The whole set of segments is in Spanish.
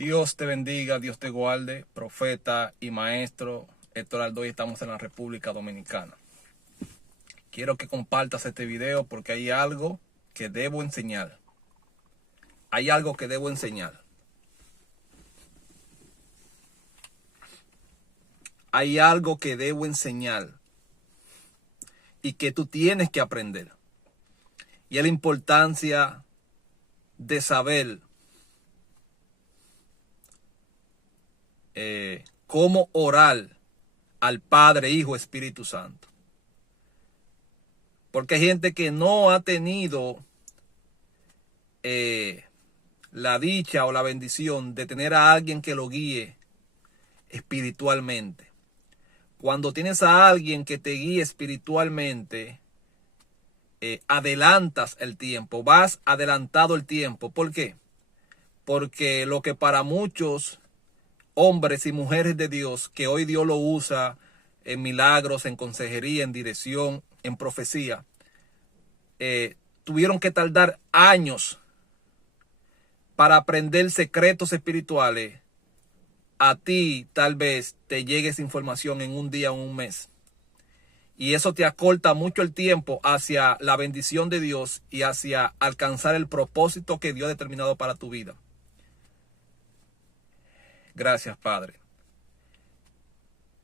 Dios te bendiga, Dios te guarde, profeta y maestro Héctor Aldoy. Estamos en la República Dominicana. Quiero que compartas este video porque hay algo que debo enseñar. Hay algo que debo enseñar. Hay algo que debo enseñar y que tú tienes que aprender. Y es la importancia de saber cómo orar al Padre, Hijo, Espíritu Santo. Porque hay gente que no ha tenido la dicha o la bendición de tener a alguien que lo guíe espiritualmente. Cuando tienes a alguien que te guíe espiritualmente, adelantas el tiempo, vas adelantado el tiempo. ¿Por qué? Porque lo que para muchos hombres y mujeres de Dios, que hoy Dios lo usa en milagros, en consejería, en dirección, en profecía, tuvieron que tardar años para aprender secretos espirituales. A ti tal vez te llegue esa información en un día o un mes. Y eso te acorta mucho el tiempo hacia la bendición de Dios y hacia alcanzar el propósito que Dios ha determinado para tu vida. Gracias, Padre.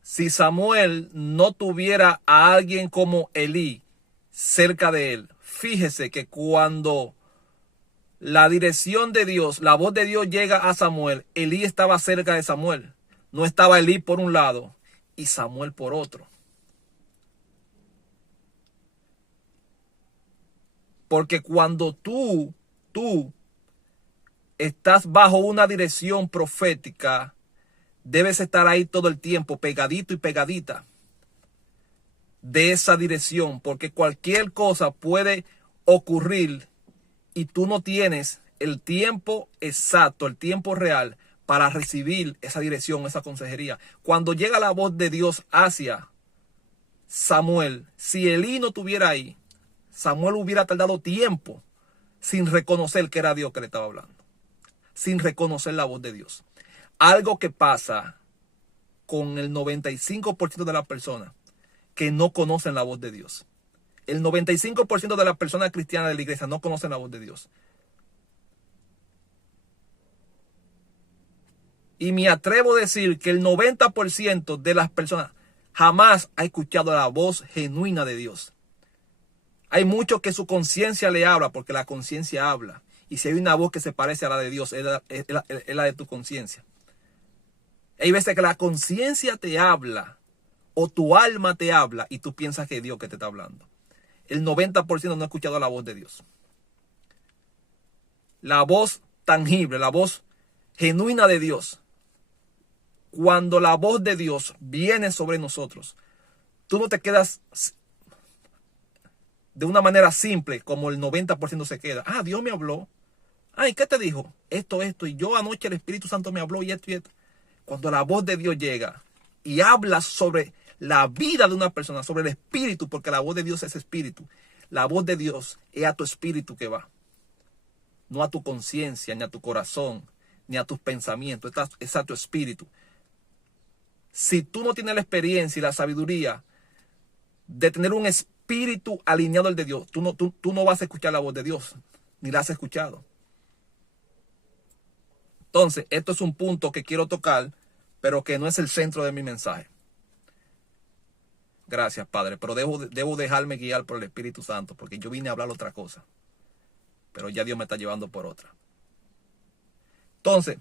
Si Samuel no tuviera a alguien como Elí cerca de él, fíjese que cuando la dirección de Dios, la voz de Dios llega a Samuel, Elí estaba cerca de Samuel. No estaba Elí por un lado y Samuel por otro. Porque cuando tú estás bajo una dirección profética, debes estar ahí todo el tiempo, pegadito y pegadita de esa dirección, porque cualquier cosa puede ocurrir y tú no tienes el tiempo exacto, el tiempo real para recibir esa dirección, esa consejería. Cuando llega la voz de Dios hacia Samuel, si Elí no estuviera ahí, Samuel hubiera tardado tiempo sin reconocer que era Dios que le estaba hablando, sin reconocer la voz de Dios. Algo que pasa con el 95% de las personas que no conocen la voz de Dios. El 95% de las personas cristianas de la iglesia no conocen la voz de Dios. Y me atrevo a decir que el 90% de las personas jamás ha escuchado la voz genuina de Dios. Hay muchos que su conciencia le habla, porque la conciencia habla. Y si hay una voz que se parece a la de Dios, es la de tu conciencia. Hay veces que la conciencia te habla o tu alma te habla y tú piensas que es Dios que te está hablando. El 90% no ha escuchado la voz de Dios. La voz tangible, la voz genuina de Dios. Cuando la voz de Dios viene sobre nosotros, tú no te quedas de una manera simple como el 90% se queda. Ah, Dios me habló. Ay, ¿qué te dijo? Esto. Y yo anoche el Espíritu Santo me habló y esto y esto. Cuando la voz de Dios llega y habla sobre la vida de una persona, sobre el espíritu, porque la voz de Dios es espíritu. La voz de Dios es a tu espíritu que va. No a tu conciencia, ni a tu corazón, ni a tus pensamientos. Es a tu espíritu. Si tú no tienes la experiencia y la sabiduría de tener un espíritu alineado al de Dios, tú no vas a escuchar la voz de Dios, ni la has escuchado. Entonces, esto es un punto que quiero tocar, pero que no es el centro de mi mensaje. Gracias, Padre, pero debo dejarme guiar por el Espíritu Santo, porque yo vine a hablar otra cosa, pero ya Dios me está llevando por otra. Entonces,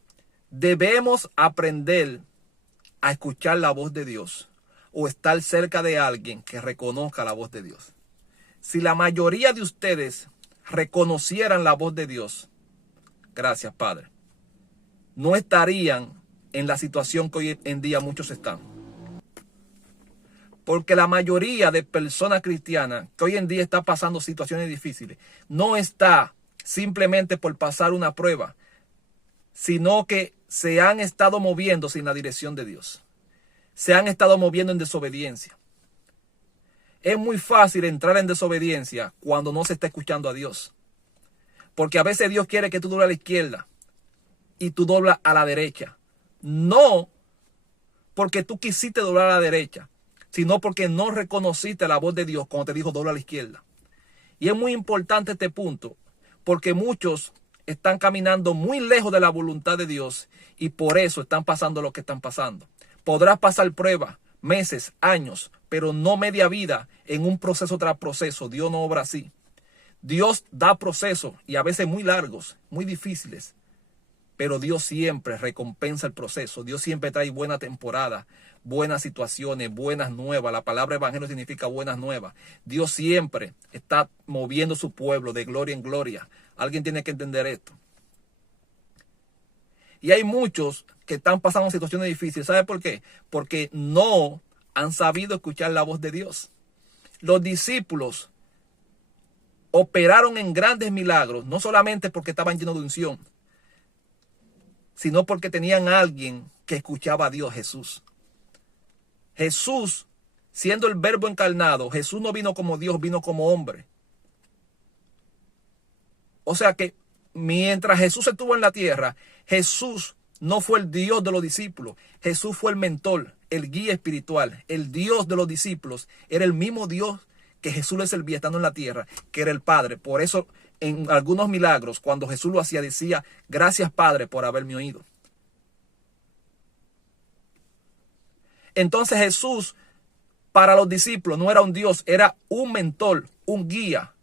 debemos aprender a escuchar la voz de Dios o estar cerca de alguien que reconozca la voz de Dios. Si la mayoría de ustedes reconocieran la voz de Dios, gracias, Padre, no estarían en la situación que hoy en día muchos están. Porque la mayoría de personas cristianas que hoy en día está pasando situaciones difíciles, no está simplemente por pasar una prueba, sino que se han estado moviendo sin la dirección de Dios. Se han estado moviendo en desobediencia. Es muy fácil entrar en desobediencia cuando no se está escuchando a Dios. Porque a veces Dios quiere que tú dures a la izquierda. y tú doblas a la derecha. No porque tú quisiste doblar a la derecha, sino porque no reconociste la voz de Dios cuando te dijo dobla a la izquierda. Y es muy importante este punto, porque muchos están caminando muy lejos de la voluntad de Dios y por eso están pasando lo que están pasando. Podrás pasar pruebas, meses, años, pero no media vida en un proceso tras proceso. Dios no obra así. Dios da procesos y a veces muy largos, muy difíciles, pero Dios siempre recompensa el proceso. Dios siempre trae buena temporada, buenas situaciones, buenas nuevas. La palabra evangelio significa buenas nuevas. Dios siempre está moviendo su pueblo de gloria en gloria. Alguien tiene que entender esto. Y hay muchos que están pasando situaciones difíciles. ¿Sabe por qué? Porque no han sabido escuchar la voz de Dios. Los discípulos operaron en grandes milagros, no solamente porque estaban llenos de unción, sino porque tenían a alguien que escuchaba a Dios, Jesús. Jesús, siendo el verbo encarnado, Jesús no vino como Dios, vino como hombre. O sea que mientras Jesús estuvo en la tierra, Jesús no fue el Dios de los discípulos. Jesús fue el mentor, el guía espiritual. El Dios de los discípulos era el mismo Dios que Jesús le servía estando en la tierra, que era el Padre. Por eso en algunos milagros, cuando Jesús lo hacía, decía, gracias Padre por haberme oído. Entonces Jesús para los discípulos no era un Dios, era un mentor, un guía.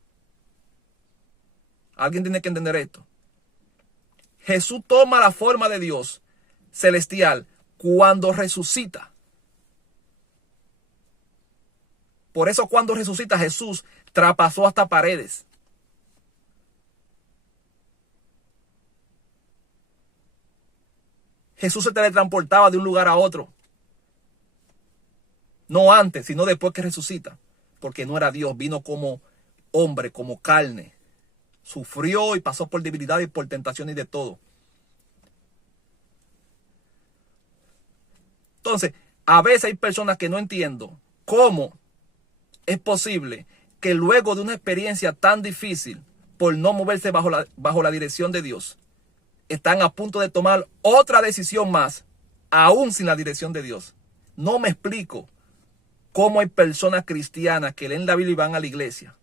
Alguien tiene que entender esto. Jesús toma la forma de Dios celestial cuando resucita. Por eso cuando resucita Jesús traspasó hasta paredes. Jesús se teletransportaba de un lugar a otro. No antes, sino después que resucita. Porque no era Dios, vino como hombre, como carne. Sufrió y pasó por debilidad y por tentación y de todo. Entonces, a veces hay personas que no entiendo cómo es posible que luego de una experiencia tan difícil, por no moverse bajo la dirección de Dios, están a punto de tomar otra decisión más, aún sin la dirección de Dios. No me explico cómo hay personas cristianas que leen la Biblia y van a la iglesia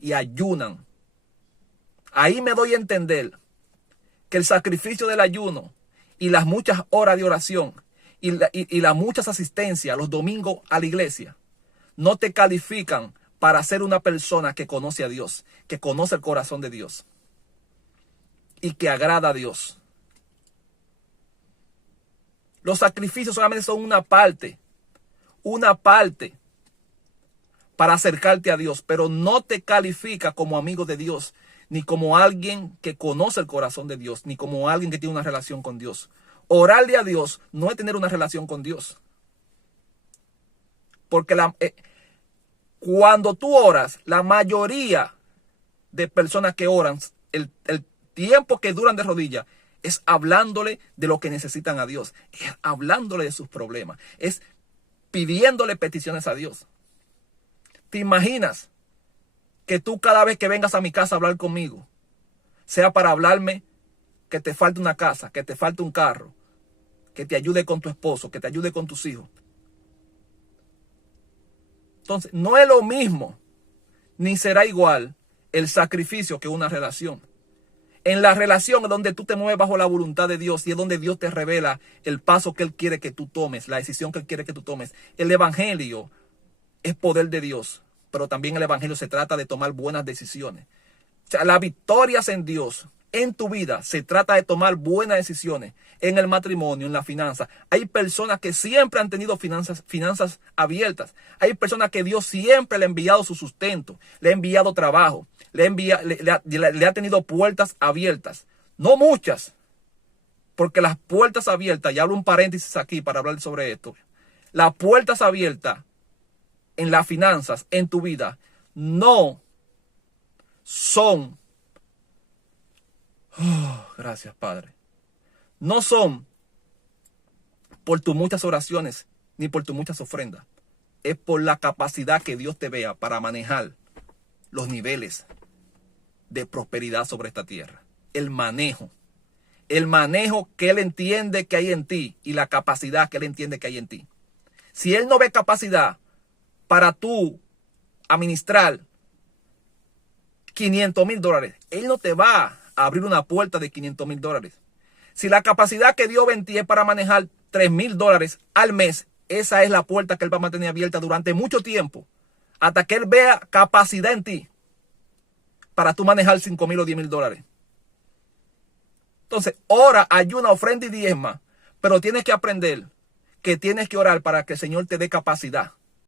y ayunan. Ahí me doy a entender que el sacrificio del ayuno y las muchas horas de oración y las muchas asistencias los domingos a la iglesia no te califican para ser una persona que conoce a Dios, que conoce el corazón de Dios y que agrada a Dios. Los sacrificios solamente son una parte para acercarte a Dios, pero no te califica como amigo de Dios, ni como alguien que conoce el corazón de Dios, ni como alguien que tiene una relación con Dios. Orarle a Dios no es tener una relación con Dios. Porque cuando tú oras, la mayoría de personas que oran, el tiempo que duran de rodillas, es hablándole de lo que necesitan a Dios, es hablándole de sus problemas, es pidiéndole peticiones a Dios. ¿Te imaginas que tú cada vez que vengas a mi casa a hablar conmigo, sea para hablarme que te falta una casa, que te falta un carro, que te ayude con tu esposo, que te ayude con tus hijos? Entonces, no es lo mismo, ni será igual el sacrificio que una relación. En la relación es donde tú te mueves bajo la voluntad de Dios y es donde Dios te revela el paso que Él quiere que tú tomes, la decisión que Él quiere que tú tomes. El evangelio es poder de Dios, pero también el evangelio se trata de tomar buenas decisiones. O sea, las victorias en Dios, en tu vida, se trata de tomar buenas decisiones en el matrimonio, en la finanza. Hay personas que siempre han tenido finanzas abiertas. Hay personas que Dios siempre le ha enviado su sustento, le ha enviado trabajo, le ha tenido puertas abiertas. No muchas, porque las puertas abiertas, y hablo un paréntesis aquí para hablar sobre esto. Las puertas abiertas en las finanzas, en tu vida, no son, gracias Padre, no son por tus muchas oraciones ni por tus muchas ofrendas. Es por la capacidad que Dios te vea para manejar los niveles de prosperidad sobre esta tierra. El manejo, el manejo que Él entiende que hay en ti y la capacidad que Él entiende que hay en ti. Si Él no ve capacidad para tú administrar $500,000, Él no te va a abrir una puerta de $500,000. Si la capacidad que Dios ve en ti es para manejar $3,000 al mes, esa es la puerta que Él va a mantener abierta durante mucho tiempo, hasta que Él vea capacidad en ti para tú manejar $5,000 o $10,000. Entonces, ora, ayuna, ofrenda y diezma, pero tienes que aprender que tienes que orar para que el Señor te dé capacidad.